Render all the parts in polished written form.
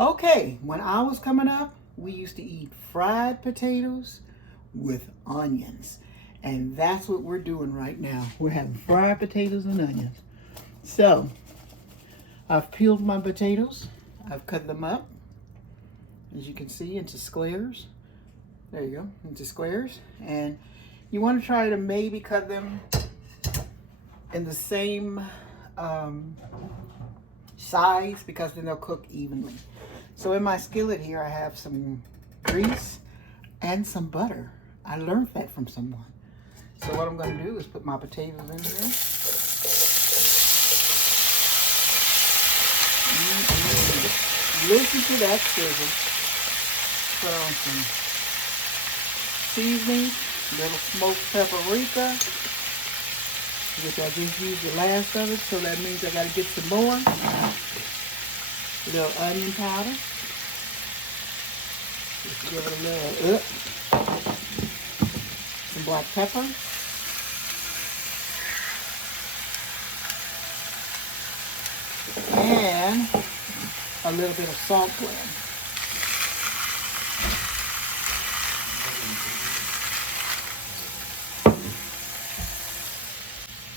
Okay, when I was coming up, we used to eat fried potatoes with onions. And that's what we're doing right now. We're having fried potatoes and onions. So, I've peeled my potatoes. I've cut them up, as you can see, into squares. There you go, into squares. And you want to try to maybe cut them in the same size, because then they'll cook evenly. So in my skillet here, I have some grease and some butter. I learned that from someone. So what I'm going to do is put my potatoes in here. Listen to that sizzle. Put on some seasoning, little smoked paprika, which I just used the last of it, so that means I got to get some more. A little onion powder. Just give it a little some black pepper. And a little bit of salt blend.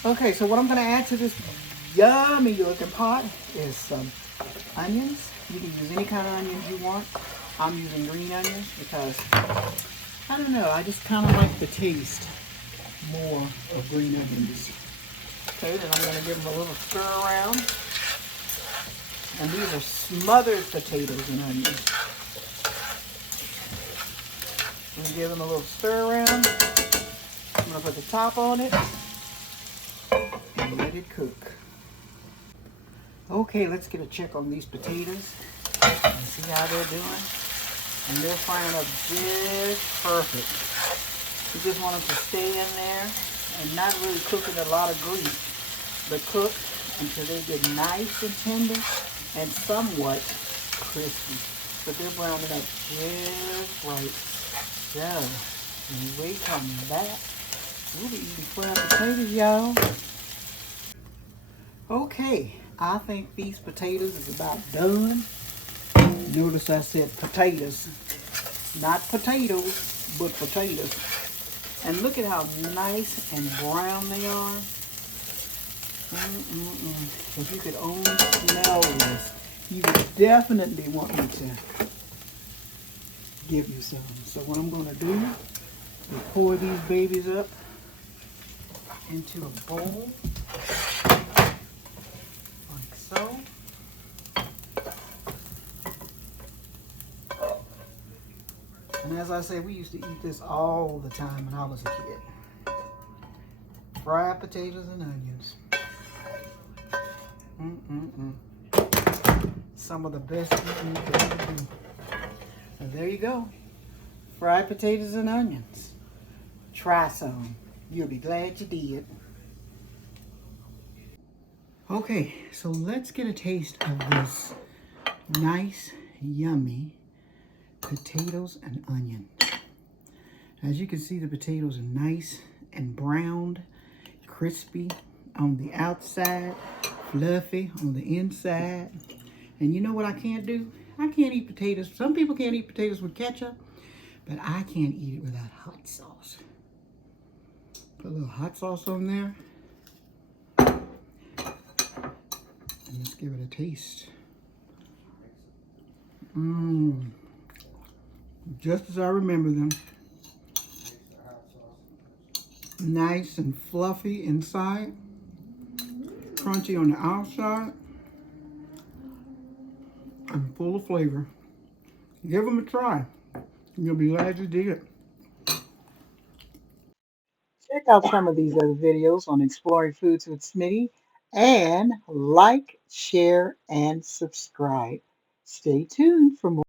Okay, so what I'm going to add to this yummy looking pot is some onions. You can use any kind of onions you want. I'm using green onions because, I don't know, I just kind of like the taste more of green onions. Okay, then I'm going to give them a little stir around. And these are smothered potatoes and onions. I'm going to give them a little stir around. I'm going to put the top on it and let it cook. Okay, let's get a check on these potatoes and see how they're doing. And they're frying up just perfect. You just want them to stay in there and not really cooking a lot of grease, but cook until they get nice and tender and somewhat crispy. But they're browning up just right. So, when we come back, we'll be eating fried potatoes, y'all. Okay, I think these potatoes is about done. Notice I said potatoes, not potatoes, but potatoes. And look at how nice and brown they are. If you could only smell this, you would definitely want me to give you some. So what I'm going to do is pour these babies up into a bowl, like so. And as I said, we used to eat this all the time when I was a kid. Fried potatoes and onions. Some of the best eating you can ever do. And there you go. Fried potatoes and onions. Try some. You'll be glad you did. Okay, so let's get a taste of this nice, yummy potatoes and onion. As you can see, the potatoes are nice and browned, crispy on the outside, fluffy on the inside. And you know what I can't do? I can't eat potatoes. Some people can't eat potatoes with ketchup, but I can't eat it without hot sauce. Put a little hot sauce on there. And let's give it a taste. Just as I remember them. Nice and fluffy inside. Crunchy on the outside. And full of flavor. Give them a try. You'll be glad you did it. Check out some of these other videos on Exploring Foods with Smitty. And like, share, and subscribe. Stay tuned for more.